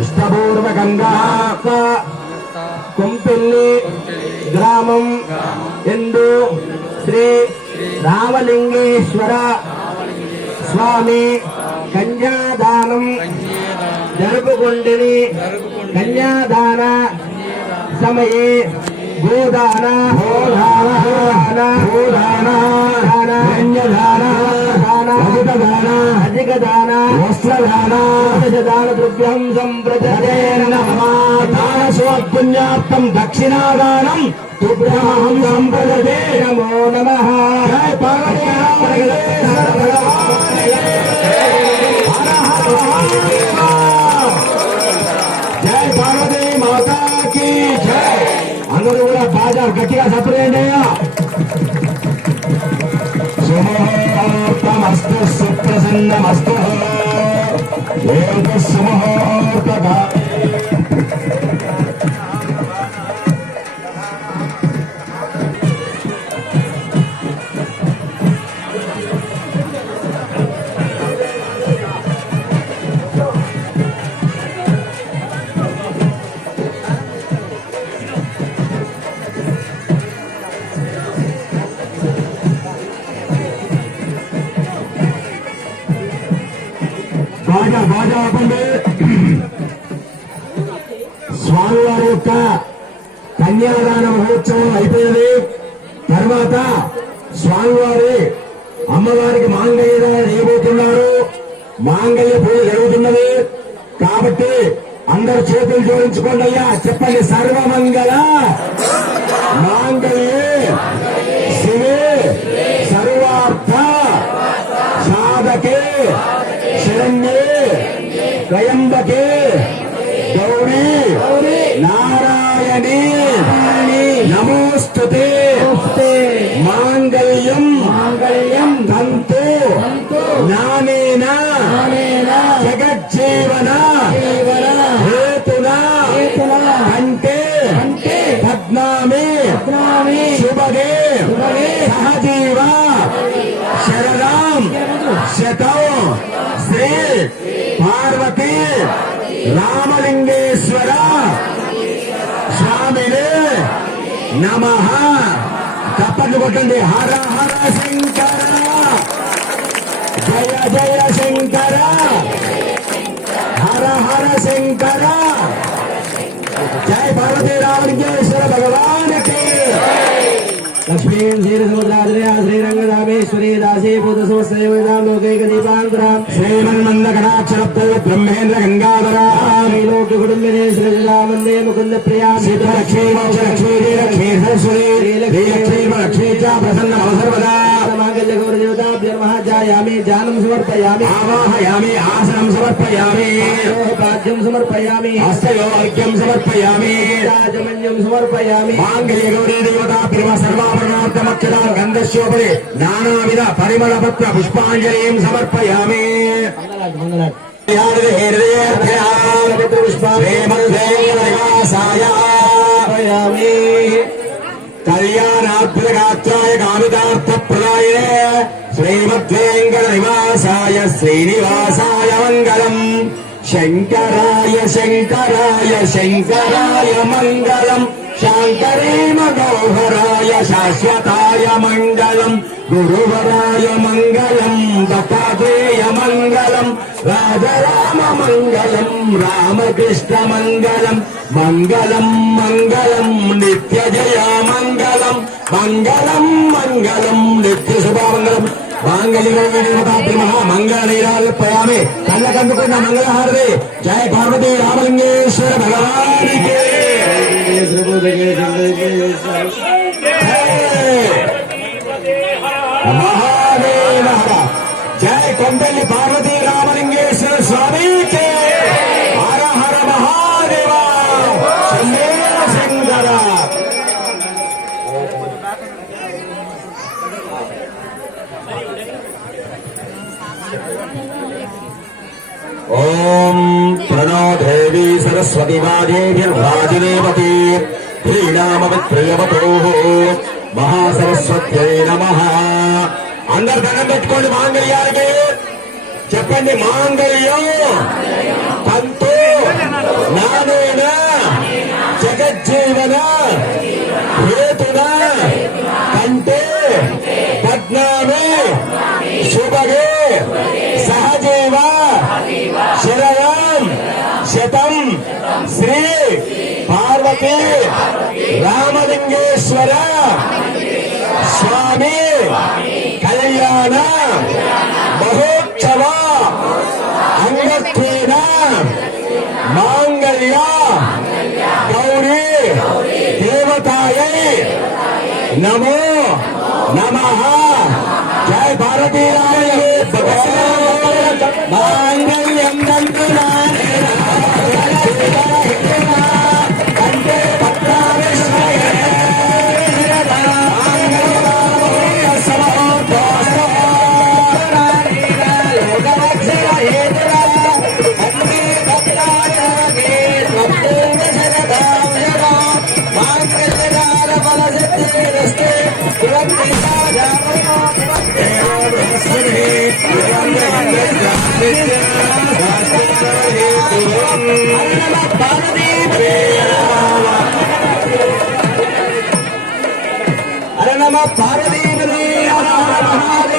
ఇష్టపూర్వకంగా కొంపెల్లి గ్రామం ఎందు శ్రీ రామలింగేశ్వర స్వామి కన్యాదానం జరుపుకుంటుని కన్యాదాన సమయే గోదాన అధిక దాన వస్త్రదాన దాన ద్రవ్యం సంప్రదే పుణ్యాప్తం దక్షిణాదానం తుభ్యమహం సంప్రదే నమో నమః. జై పార్వతీ మాతా కీ జై. అందరూ కూడా బాగా గట్టిగా సపరేట్ అయ్యా. సుముహూర్తమస్తు సుప్రసన్నమస్తు సుముహూర్తగా బాగా ఆపండి. స్వామివారి యొక్క కన్యాదాన మహోత్సవం అయిపోయింది. తర్వాత స్వామివారి అమ్మవారికి మాంగళ్య వేయబోతున్నారు. మాంగళ్య పూజ జరుగుతున్నది కాబట్టి అందరు చేతులు జోడించుకోండి అయ్యా. చెప్పండి. సర్వమంగళ మాంగళ్యే శివే సర్వార్థ సాధకే శరణ్యే త్రయంబకే గౌరీ నారాయణీ నమోస్తుతే. మాంగళ్యం తంతు నానేన జగజ్జీవన హేతునా కంటే పద్మామి శుభగే సహజీవ శరదాం శతం శ్రీ పార్వతీ రామలింగేశ్వర స్వామినే నమః. తప్పట్లు కొట్టండి. హర హర శంకర జయ జయ శంకర హర హర శంకర. జయ పార్వతీ రామలింగేశ్వర భగవానికి. లక్ష్మీ శ్రీరసముద్రాద్రయా శ్రీరంగరామేశ్వరీ దాసీ భూతసోత్సవేదాం లోకైకదీపాంకురాం శ్రీమన్మందకటాక్షర బ్రహ్మేంద్ర గంగాధరా లోక కుటుంబినే శ్రీరామందే ముకుంద ప్రియా సీతలక్ష్మీ మోక్షలక్ష్మీ శ్రీలక్ష్మీ సరస్వతి శ్రీలక్ష్మీ చ ప్రసన్న సర్వదా. జాయామి జానం సమర్పయామి ఆవాహయామి ఆసనం సమర్పయామి పాద్యం సమర్పయామి హస్తయోర్ఘ్యం సమర్పయామి రాజమన్యం సమర్పయామి. మాంగళ్య గౌరీ దేవతా ప్రేమ సర్వాభరణార్థమక్షరాం గంధశోభే నానావిధ పరిమళ పత్ర పుష్పాంజలిం సమర్పయామి. కళ్యాణాద్భుతగాత్రాయ కామితార్థ ప్రదాయ శ్రీమద్వేంకట నివాసాయ శ్రీనివాసాయ మంగళం. శంకరాయ శంకరాయ శంకరాయ మంగళం. శాంకరే మనోహరాయ శాశ్వతాయ మంగళం. గురువరాయ మంగళం దత్తాత్రేయ మంగళం. రాజరామ మంగళం రామకృష్ణ మంగళం. మంగళం మంగళం నిత్య జయ మంగళం. మంగళం మంగళం నిత్య శుభమంగళం. మంగళీరాపయామి. కళ్ళకందుకున్న మంగళహారతి. జయ పార్వతీ రామలింగేశ్వర భగవానికి. మహాదేవ జయ కొండల్లి పార్వతీ రామలింగేశ్వర స్వామికి. హర హర మహాదేవ శంకర. ఓం ప్రణో దేవీ సరస్వతి వాదేవ్యర్వాజినేవతి శ్రీరామవిత్రియవతో మహాసరస్వత్యై నమః. అందరు దండం పెట్టుకోండి మాంగళ్యానికి. చెప్పండి. మాంగళ్యం శతం శ్రీ పార్వతీ రామలింగేశ్వర స్వామి కళ్యాణ మహోత్సవ అంగత్వేన మాంగళ్య గౌరీ దేవతాయై నమో నమః. జయ భారతీ మాంగళ్యం కంటే అరే నమ పార్వతీ